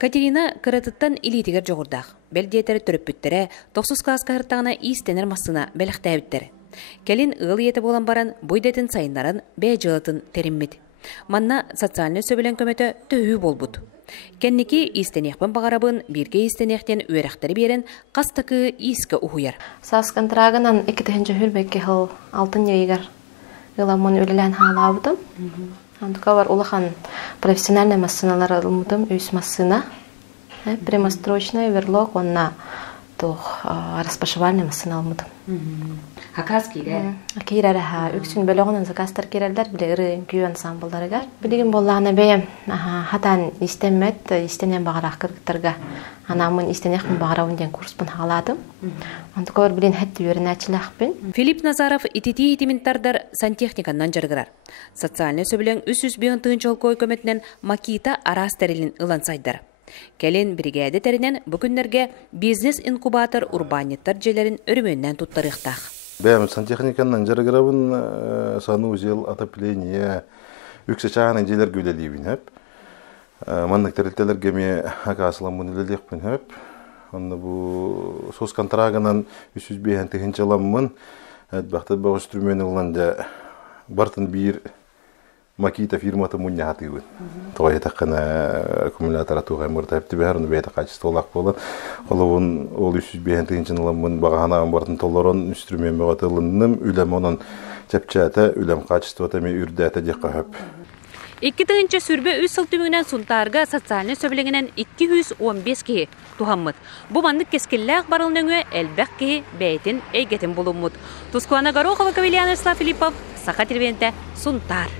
Катерина кыратыттан илитигер жоғырдақ. Бәлдиетері түріппіттері 9 класс қағырттағына истенер массына бәліқтәйбіттері. Кәлін ығыл еті болан баран бұйдетін сайындарын бәй жылытын теріммет. Манна социальный сөбілен көметі түйі болбуд. Кәннекі истенекпен бағарабын бірге истенектен өрәқтері берін қастықы искі ұхуяр. Сас контрагынан 2-тігінші хүрбекке хыл алтын егер ғыламын өлілен халауыдым. Андыка бар улахан профессиональный массыналар алымдым өз массына. Прямострочный верлок, онна распашивальный массына алымдым. Хакас кейдер? Кейдер, үксін бөліғынан закастар керелдер, біле ұры күй ансамблдарыгар. Білеген болағына бәйім, хатан истемет, истенен бағарақ кіргіттіргі. Анамын истенекпін бағарауынден курспын ғаладым. Андыка бар білен хәтті өрін әчіләқпін. Филипп Назаров итити итиминтардар сантехниканнан жарғырар. Социальный сөбілен үс-үс бейін түйін жол көметінен Макита арас тәрелін ұлан сайдар. Кәлен бригады тәрінен бүкіндерге бизнес-инкубатор урбаниттар желерін өріменнен тұттарықтақ. Бәйім сантехниканнан жарғырабын санузел, отопление, үксе чағанын желер көйлелейбін әп. Маннық тәрілтелерге ме ақасыламын үлелеқпін әп. Онда бұл сос контрагынан үсіз бейін тігінші аламын. Бақты бағыз түрмені ұланда бартын бір Макита фирматы мұнне хатығын. Тоғай таққана аккумулятор атуға мұрта әпті бәрін бәйті қачысты олақ болын. Ол үсіз бейін тігінші аламын бағанаған бартын толырын үстірмен бағатылынным. Үлем оның чәпчәті, үлем қачысты отаме үрдәті деққа хөп. 2-тігінші сүрбе үз сылтымыңнан сұнтарға социальный сөбілігінен 215 кеге тухаммыд. Бұ мандық кескілләқ барылныңы әлбәқ кеге бәйтін әйгетін болуыммыд. Тускуана Горохова, Кавельяна Филиппов, Саха Тервенті, Сұнтар.